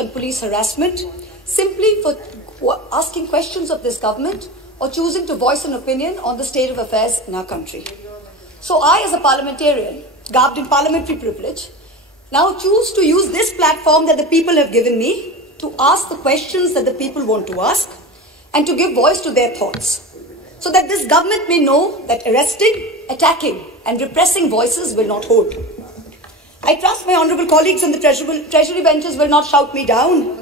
and police harassment simply for asking questions of this government or choosing to voice an opinion on the state of affairs in our country. So I, as a parliamentarian, garbed in parliamentary privilege, now choose to use this platform that the people have given me to ask the questions that the people want to ask and to give voice to their thoughts, so that this government may know that arresting, attacking and repressing voices will not hold. I trust my honourable colleagues on the treasury benches will not shout me down,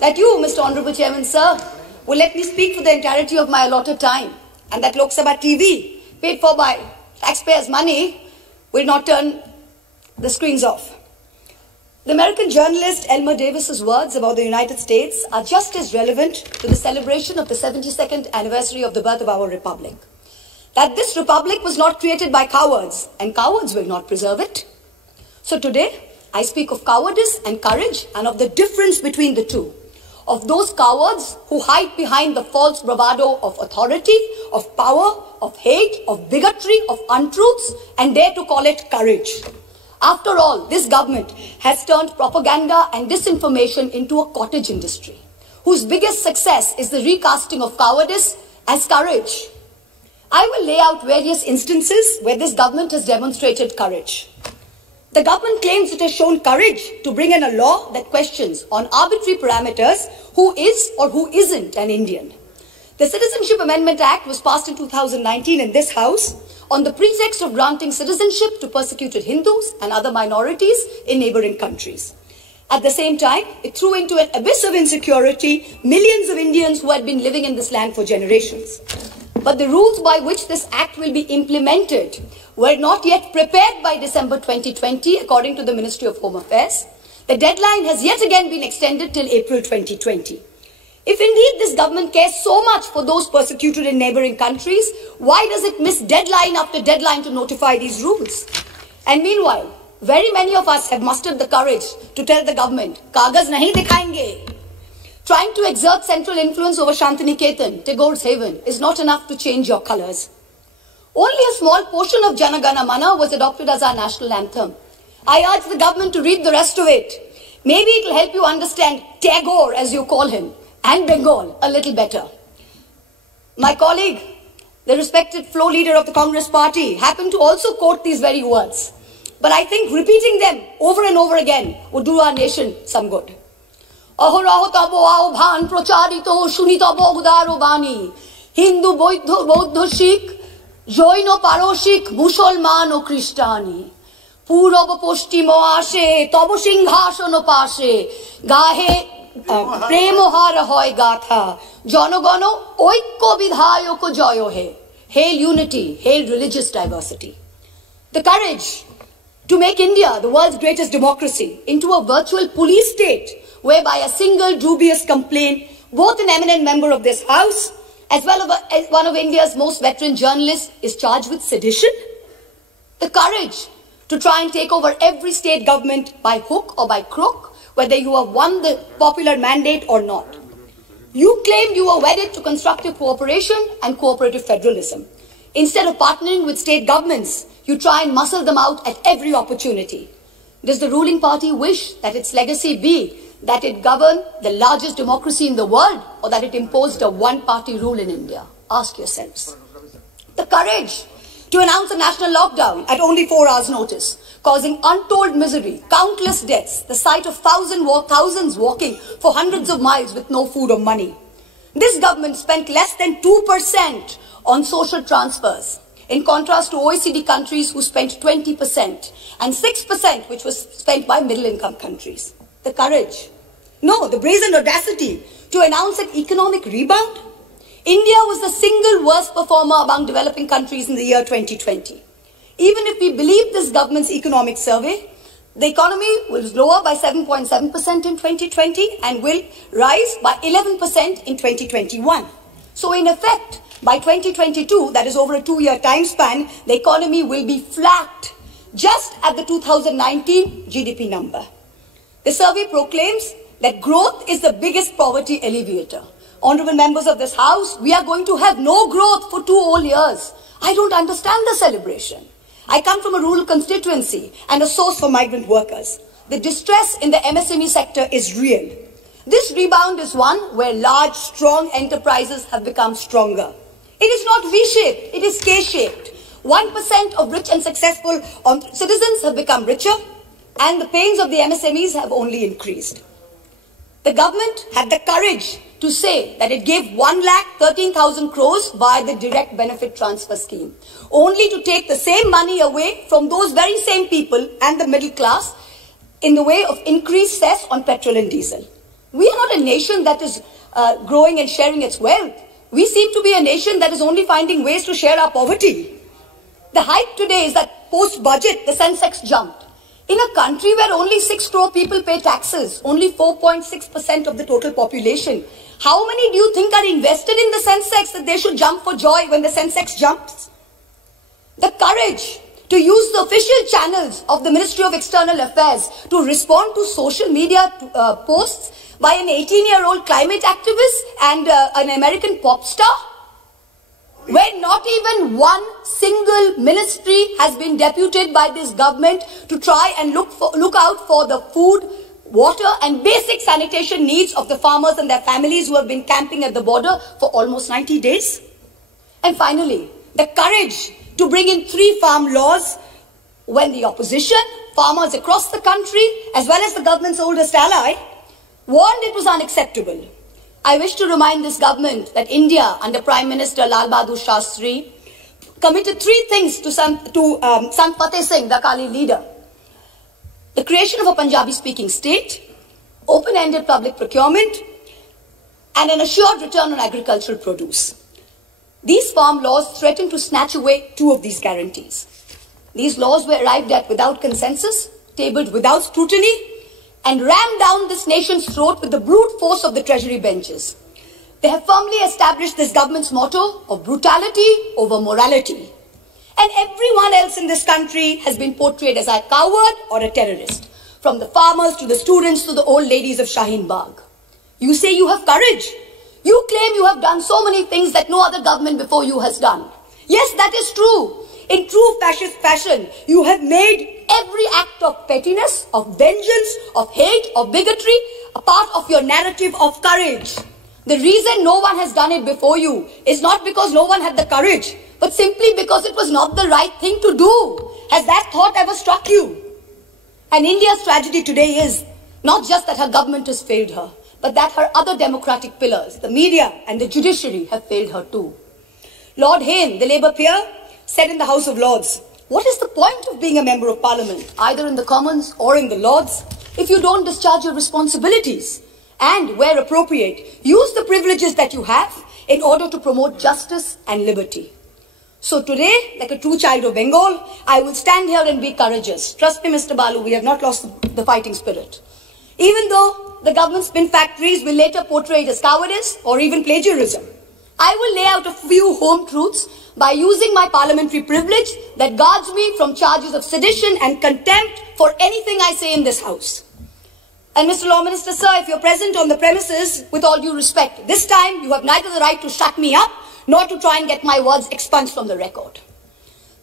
that you, Mr. Honourable Chairman, sir, will let me speak for the entirety of my allotted time, and that Lok Sabha TV, paid for by taxpayers' money, will not turn the screens off. The American journalist Elmer Davis's words about the United States are just as relevant to the celebration of the 72nd anniversary of the birth of our republic. That this republic was not created by cowards, and cowards will not preserve it. So today, I speak of cowardice and courage, and of the difference between the two. Of those cowards who hide behind the false bravado of authority, of power, of hate, of bigotry, of untruths, and dare to call it courage. After all, this government has turned propaganda and disinformation into a cottage industry, whose biggest success is the recasting of cowardice as courage. I will lay out various instances where this government has demonstrated courage. The government claims it has shown courage to bring in a law that questions on arbitrary parameters who is or who isn't an Indian. The Citizenship Amendment Act was passed in 2019 in this House on the pretext of granting citizenship to persecuted Hindus and other minorities in neighbouring countries. At the same time, it threw into an abyss of insecurity millions of Indians who had been living in this land for generations. But the rules by which this act will be implemented were not yet prepared by December 2020, according to the Ministry of Home Affairs. The deadline has yet again been extended till April 2020. If indeed this government cares so much for those persecuted in neighbouring countries, why does it miss deadline after deadline to notify these rules? And meanwhile, very many of us have mustered the courage to tell the government, "Kagaz nahi dikhayenge." Trying to exert central influence over Shantiniketan, Tagore's haven, is not enough to change your colours. Only a small portion of Jana Gana Mana was adopted as our national anthem. I urge the government to read the rest of it. Maybe it will help you understand Tagore, as you call him, and Bengal a little better. My colleague, the respected floor leader of the Congress party, happened to also quote these very words. But I think repeating them over and over again would do our nation some good. Ahoraho tabo aobhan procharito shunitabo udaro bani. Hindu, Bauddha, Sikh, Jaino, Paroshik, Musulman o Christiani. Purab poshchimo ashe, tabo singhasono pashe, gahe প্রেমহার হয় গাথা জনগণ ঐক্য বিধায়ক জয় হে. Hail unity, hail religious diversity. The courage to make India the world's greatest democracy into a virtual police state whereby a single dubious complaint, both an eminent member of this house as well as one of India's most veteran journalists, is charged with sedition. The courage to try and take over every state government by hook or by crook, whether you have won the popular mandate or not. You claimed you were wedded to constructive cooperation and cooperative federalism. Instead of partnering with state governments, you try and muscle them out at every opportunity. Does the ruling party wish that its legacy be that it governed the largest democracy in the world, or that it imposed a one-party rule in India? Ask yourselves. The courage to announce a national lockdown at only 4 hours' notice, causing untold misery, countless deaths, the sight of thousands walking for hundreds of miles with no food or money. This government spent less than 2% on social transfers, in contrast to OECD countries who spent 20%, and 6% which was spent by middle-income countries. The courage, no, the brazen audacity to announce an economic rebound. India was the single worst performer among developing countries in the year 2020. Even if we believe this government's economic survey, the economy was lower by 7.7% in 2020 and will rise by 11% in 2021. So in effect, by 2022, that is over a 2-year time span, the economy will be flat, just at the 2019 GDP number. The survey proclaims that growth is the biggest poverty alleviator. Honourable members of this house, we are going to have no growth for 2 whole years. I don't understand the celebration. I come from a rural constituency and a source for migrant workers. The distress in the MSME sector is real. This rebound is one where large, strong enterprises have become stronger. It is not V-shaped, it is K-shaped. 1% of rich and successful citizens have become richer, and the pains of the MSMEs have only increased. The government had the courage to say that it gave 1,13,000 crores via the direct benefit transfer scheme, only to take the same money away from those very same people and the middle class in the way of increased cess on petrol and diesel. We are not a nation that is growing and sharing its wealth. We seem to be a nation that is only finding ways to share our poverty. The hype today is that post-budget, the Sensex jumped. In a country where only 6 crore people pay taxes, only 4.6% of the total population, how many do you think are invested in the Sensex that they should jump for joy when the Sensex jumps? The courage to use the official channels of the Ministry of External Affairs to respond to social media posts by an 18-year-old climate activist and an American pop star, where not even one single ministry has been deputed by this government to try and look out for the food, water and basic sanitation needs of the farmers and their families who have been camping at the border for almost 90 days. And finally, the courage to bring in 3 farm laws when the opposition, farmers across the country, as well as the government's oldest ally, warned it was unacceptable. I wish to remind this government that India, under Prime Minister Lal Bahadur Shastri, committed 3 things to Sant Fateh Singh, the Akali leader. The creation of a Punjabi-speaking state, open-ended public procurement, and an assured return on agricultural produce. These farm laws threatened to snatch away 2 of these guarantees. These laws were arrived at without consensus, tabled without scrutiny, and rammed down this nation's throat with the brute force of the treasury benches. They have firmly established this government's motto of brutality over morality. And everyone else in this country has been portrayed as a coward or a terrorist, from the farmers to the students to the old ladies of Shaheen Bagh. You say you have courage. You claim you have done so many things that no other government before you has done. Yes, that is true. In true fascist fashion, you have made every act of pettiness, of vengeance, of hate, of bigotry a part of your narrative of courage. The reason no one has done it before you is not because no one had the courage, but simply because it was not the right thing to do. Has that thought ever struck you? And India's tragedy today is not just that her government has failed her, but that her other democratic pillars, the media and the judiciary, have failed her too. Lord Hayne, the Labour peer, said in the House of Lords, what is the point of being a member of Parliament, either in the Commons or in the Lords, if you don't discharge your responsibilities? And, where appropriate, use the privileges that you have in order to promote justice and liberty. So today, like a true child of Bengal, I will stand here and be courageous. Trust me, Mr. Balu, we have not lost the fighting spirit. Even though the government spin factories will later portray it as cowardice or even plagiarism, I will lay out a few home truths by using my parliamentary privilege that guards me from charges of sedition and contempt for anything I say in this House. And Mr. Law Minister, sir, if you're present on the premises, with all due respect, this time you have neither the right to shut me up nor to try and get my words expunged from the record.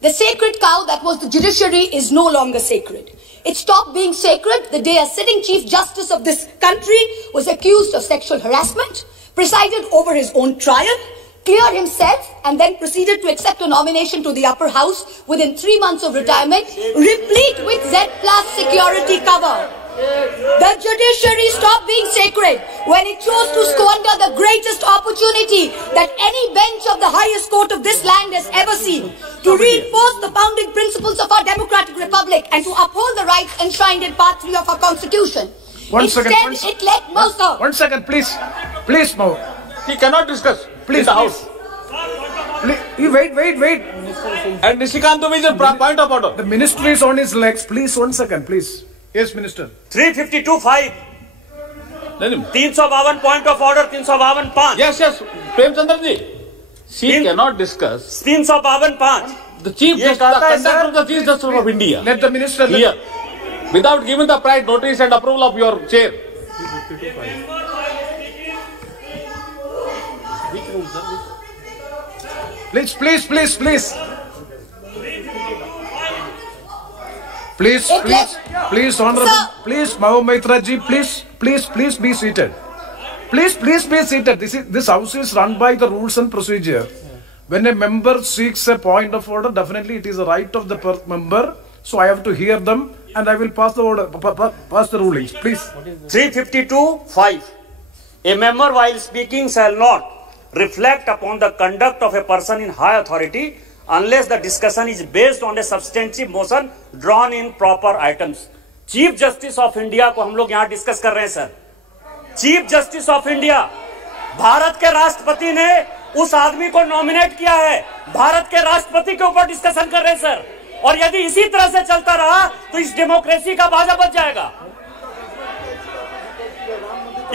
The sacred cow that was the judiciary is no longer sacred. It stopped being sacred the day a sitting Chief Justice of this country was accused of sexual harassment, presided over his own trial, cleared himself, and then proceeded to accept a nomination to the upper house within 3 months of retirement, replete with Z+ security cover. The judiciary stopped being sacred when it chose to squander the greatest opportunity that any bench of the highest court of this land has ever seen to reinforce the founding principles of our democratic republic and to uphold the rights enshrined in Part 3 of our constitution. One second, please. Please, Mo. He cannot discuss. Please, the House. Wait. And Nishikant Division, point of order. The minister is on his legs. Please, 1 second, please. Yes, Minister. 352(5). 352 point of order, 352(5). Yes. Premchandra ji. She cannot discuss. 352(5). The Chief Justice, the conduct of the Chief Justice of India. Let the Minister... Here. Without giving the prior notice and approval of your chair. Please. Please, Honorable. Please, Mahou Maitra ji, please be seated. Please be seated. This house is run by the rules and procedure. When a member seeks a point of order, definitely it is a right of the member. So I have to hear them, and I will pass the order, pass the rulings. Please. 352(5). A member while speaking shall not reflect upon the conduct of a person in high authority unless the discussion is based on a substantive motion drawn in proper items. Chief justice of India को हम लोग यहां discuss कर रहे हैं sir. Chief justice of India, Bharat के राष्ट्रपति ने उस आदमी को नॉमिनेट किया है, भारत के राष्ट्रपति के ऊपर डिस्कशन कर रहे हैं सर। और यदि इसी तरह से चलता रहा तो इस डेमोक्रेसी का बाजा बच जाएगा।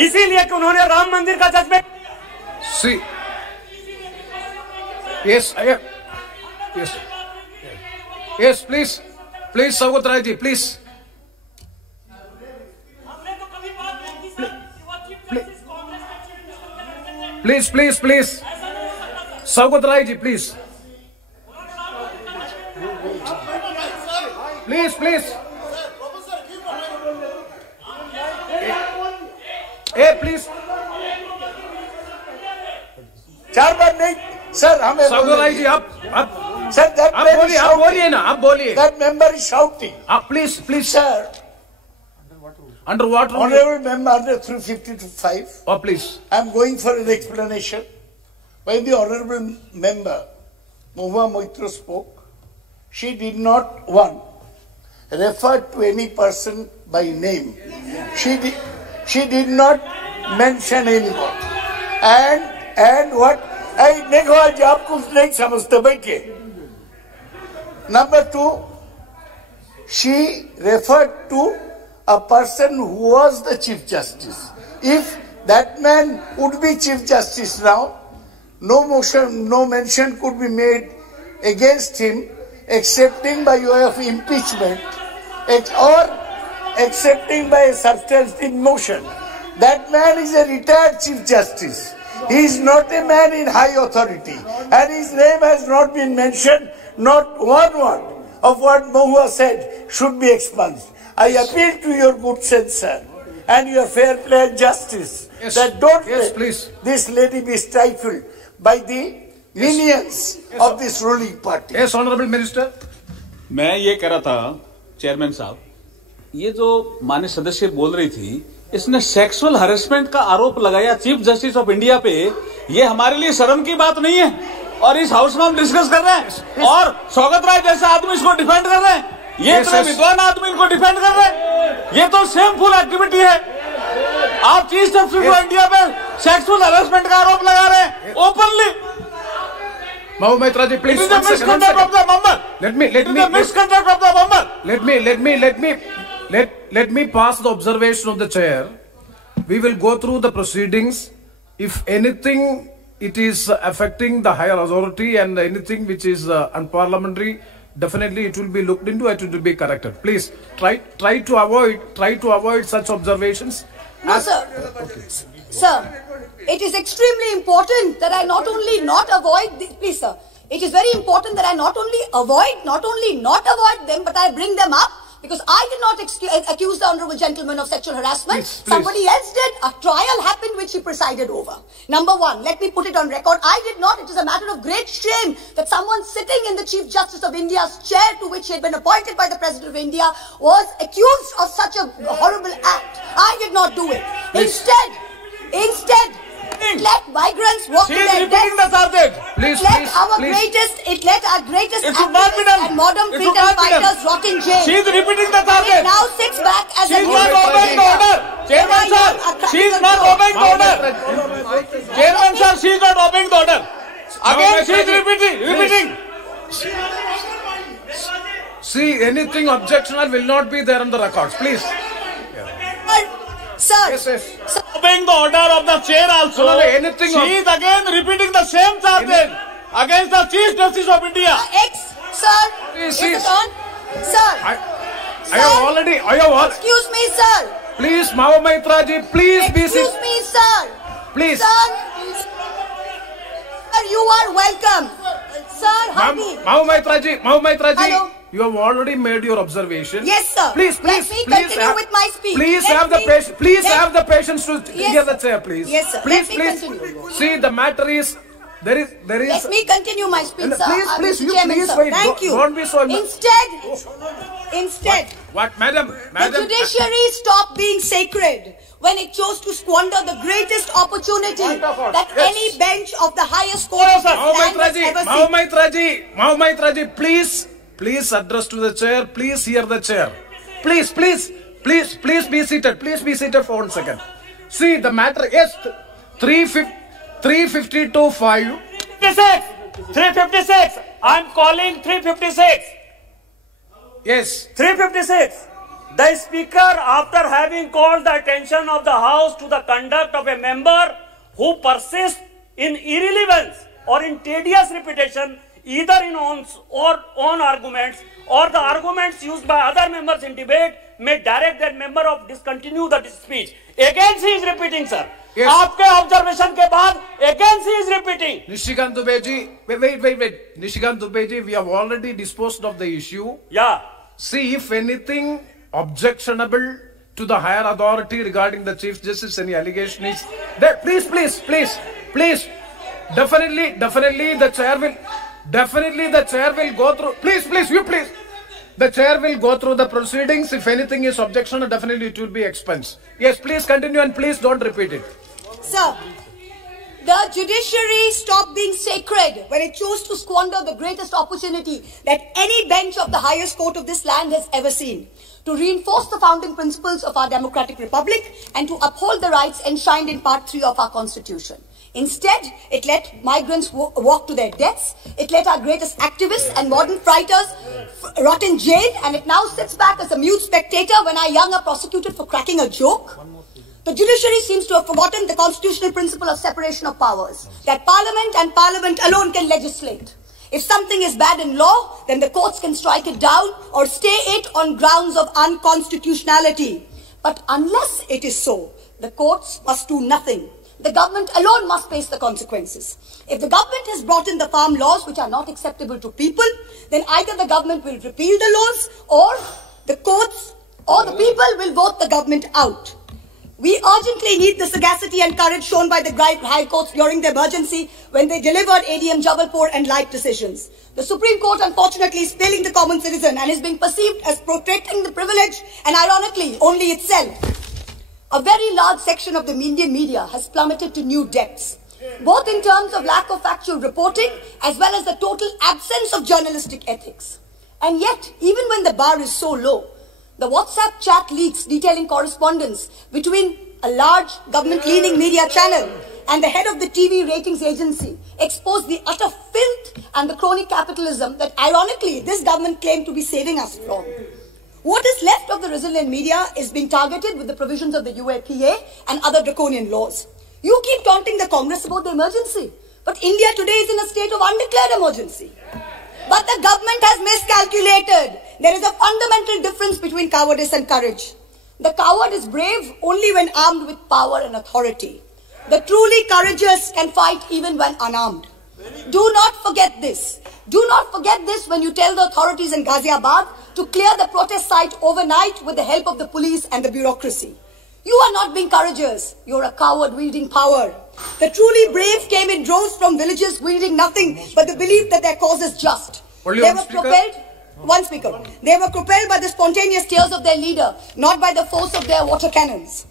इसीलिए कि उन्होंने राम मंदिर का judgement yes, please, Sawgat Rai ji, please. Please. Sawgat Rai ji, please. Please. Hey, please. चार बार नहीं सर, हमें Sawgat Rai ji, आप सर, आप बोलिए ना, आप बोलिए। That member is shouting. Please, Sir. Under what rule? Honorable member under 352(5). Oh, please. I am going for an explanation. When the honorable member Mahua Moitra spoke, she did not refer to any person by name. She did not mention anyone. And what? देखो आज आप कुछ नहीं समझते, बैठिए। Number 2, she referred to a person who was the Chief Justice. If that man would be Chief Justice now, no mention could be made against him excepting by way of impeachment or accepting by a substantive motion. That man is a retired Chief Justice. He is not a man in high authority, and his name has not been mentioned. Not one word of what Mahua said should be expunged. I appeal to your good sense, sir, and your fair play and justice, that don't let this lady be stifled by the minions of this ruling party. Yes, Honorable Minister. मैं ये कह रहा था chairman साहब, ये जो माननीय सदस्य बोल रही थी, इसने सेक्सुअल हरेसमेंट का आरोप लगाया चीफ जस्टिस ऑफ इंडिया पे। ये हमारे लिए शर्म की बात नहीं है, और इस हाउस में हम डिस्कस कर रहे हैं, और सौगत राय जैसे आदमी इसको डिफेंड कर रहे हैं। ये इतने विद्वान आदमी इनको डिफेंड कर रहे हैं, ये तो शेमफुल एक्टिविटी है। आप चीफ जस्टिस ऑफ इंडिया पे सेक्सुअल हरेसमेंट का आरोप लगा रहे हैं openly. Mahua Moitra ji, please. It is a misconduct of the member. Let me pass the observation of the chair. We will go through the proceedings. If anything, it is affecting the higher authority, and anything which is unparliamentary, definitely it will be looked into. It will be corrected. Please try to avoid such observations. No, sir. Okay. Sir, it is extremely important that I not only not avoid please, sir. It is very important that I not only not avoid them, but I bring them up, because I did not accuse the honorable gentleman of sexual harassment. Please. Somebody else did. A trial happened which he presided over. Number one, let me put it on record. I did not. It is a matter of great shame that someone sitting in the Chief Justice of India's chair, to which he had been appointed by the President of India, was accused of such a horrible act. I did not do it. Instead, let migrants walk to their death. Let our greatest activists and modern freedom fighters rot in jail. She is repeating the target. It now sits back as She is not obeying the order. Chairman sir, she is not obeying the order. Chairman sir, she is not obeying the order. Again she is repeating. See, anything objectionable will not be there on the records. Please. Sir, Yes. Obeying the order of the chair also. No, anything she is again repeating the same charges against the Chief Justice of India. sir, Please, is it on? Sir, I have already. excuse me, sir. Please, Mahua Moitra ji, please be seated. Excuse me, sir. Please. Sir, you are welcome. Sir, honey. Mahua Moitra ji. Hello. You have already made your observation. Yes, sir. Please, Let me continue with my speech. Please Let have the me- patience. Please let- have the patience to Yes. hear the chair, please. Yes, sir. Please, Let me please. continue. See, the matter is there is. Let me continue my speech, sir. Please, Mr. you Chairman, please sir. wait. Thank you. Don't be so. Instead, What, madam? the judiciary stopped being sacred when it chose to squander the greatest opportunity Point of order. that Yes. any bench of the highest court of this land has ever seen. Mohammed Raji, please address to the chair. Please hear the chair. Please be seated. Please be seated for 1 second. See, the matter is 352.5. 356. I'm calling 356. Yes. 356. The Speaker, after having called the attention of the House to the conduct of a member who persists in irrelevance or in tedious repetition, either in own arguments or the arguments used by other members in debate, may direct that member of discontinue the speech. Again, he is repeating, sir. Yes. आपके observation के बाद again he is repeating. Nishikant Dubey ji, wait. Nishikant Dubey ji, we have already disposed of the issue. Yeah. See, if anything objectionable to the higher authority regarding the Chief Justice, any allegation is there, please. Definitely the chair will go through. Please. The chair will go through the proceedings. If anything is objectionable, definitely it will be expensed. Yes, please continue and please don't repeat it. Sir, the judiciary stopped being sacred when it chose to squander the greatest opportunity that any bench of the highest court of this land has ever seen, to reinforce the founding principles of our democratic republic and to uphold the rights enshrined in Part 3 of our Constitution. Instead, it let migrants walk to their deaths, it let our greatest activists and modern fighters rot in jail, and it now sits back as a mute spectator when our young are prosecuted for cracking a joke. The judiciary seems to have forgotten the constitutional principle of separation of powers, that Parliament and Parliament alone can legislate. If something is bad in law, then the courts can strike it down or stay it on grounds of unconstitutionality. But unless it is so, the courts must do nothing. The government alone must face the consequences. If the government has brought in the farm laws which are not acceptable to people, then either the government will repeal the laws or the courts or the people will vote the government out. We urgently need the sagacity and courage shown by the high courts during the emergency when they delivered ADM Jabalpur and like decisions. The Supreme Court, unfortunately, is failing the common citizen and is being perceived as protecting the privilege and, ironically, only itself. A very large section of the Indian media has plummeted to new depths, both in terms of lack of factual reporting as well as the total absence of journalistic ethics. And yet, even when the bar is so low, the WhatsApp chat leaks detailing correspondence between a large government-leaning media channel and the head of the TV ratings agency expose the utter filth and the crony capitalism that, ironically, this government claimed to be saving us from. What is left of the resilient media is being targeted with the provisions of the UAPA and other draconian laws. You keep taunting the Congress about the emergency, but India today is in a state of undeclared emergency. But the government has miscalculated. There is a fundamental difference between cowardice and courage. The coward is brave only when armed with power and authority. The truly courageous can fight even when unarmed. Do not forget this. Do not forget this when you tell the authorities in Ghaziabad to clear the protest site overnight with the help of the police and the bureaucracy. You are not being courageous. You are a coward wielding power. The truly brave came in droves from villages wielding nothing but the belief that their cause is just. Only They one were speaker? propelled. One speaker. They were propelled by the spontaneous tears of their leader, not by the force of their water cannons.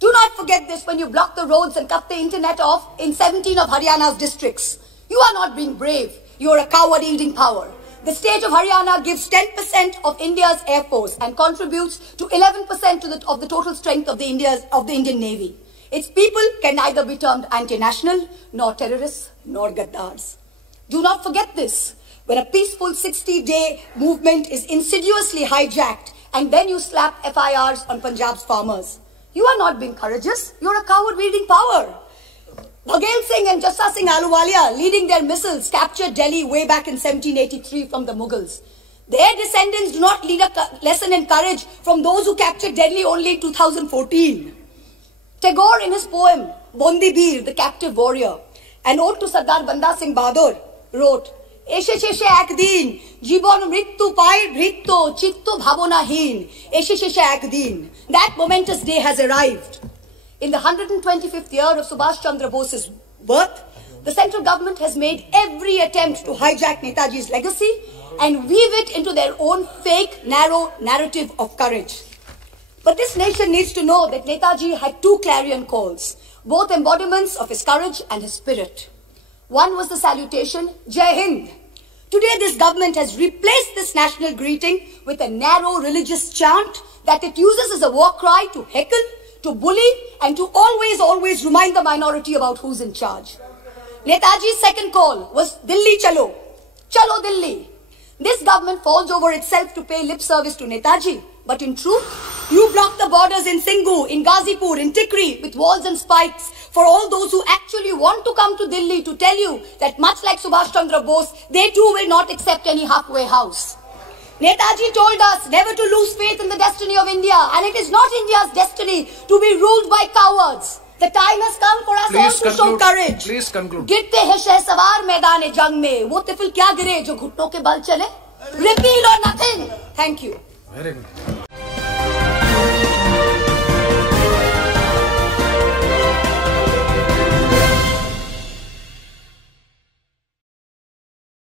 Do not forget this when you block the roads and cut the internet off in 17 of Haryana's districts. You are not being brave. You are a coward wielding power. The state of Haryana gives 10% of India's air force and contributes to 11% of the total strength of the Indian Navy. Its people can neither be termed anti-national, nor terrorists, nor gaddars. Do not forget this. When a peaceful 60-day movement is insidiously hijacked and then you slap FIRs on Punjab's farmers. You are not being courageous. You are a coward wielding power. Bhagal Singh and Jassa Singh Ahluwalia, leading their missiles, captured Delhi way back in 1783 from the Mughals. Their descendants do not lead a lesson in courage from those who captured Delhi only in 2014. Tagore, in his poem, Bondi Bir, the Captive Warrior, an ode to Sardar Banda Singh Bahadur, wrote, এসে শেষে একদিন জীবন মৃত্যু পায় ভৃত্য চিত্ত ভাবনাহীন এসে শেষে একদিন that momentous day has arrived. In the 125th year of Subhash Chandra Bose's birth, the central government has made every attempt to hijack Netaji's legacy and weave it into their own fake, narrow narrative of courage. But this nation needs to know that Netaji had two clarion calls, both embodiments of his courage and his spirit. One was the salutation, Jai Hind. Today this government has replaced this national greeting with a narrow religious chant that it uses as a war cry to heckle, to bully, and to always remind the minority about who's in charge. Netaji's second call was Delhi Chalo, Chalo Delhi. This government falls over itself to pay lip service to Netaji, but in truth, you block the borders in Singhu, in Ghazipur, in Tikri with walls and spikes for all those who actually want to come to Delhi to tell you that much like Subhash Chandra Bose, they too will not accept any halfway house. Netaji told us never to lose faith in the destiny of India, and it is not India's destiny to be ruled by cowards. The time has come for us all to show courage. Please conclude. गिरते हैं शहसवार मैदान जंग में, वो तिफिल क्या गिरे जो घुटनों के बल चले? Repeal or nothing. Thank you. Very good.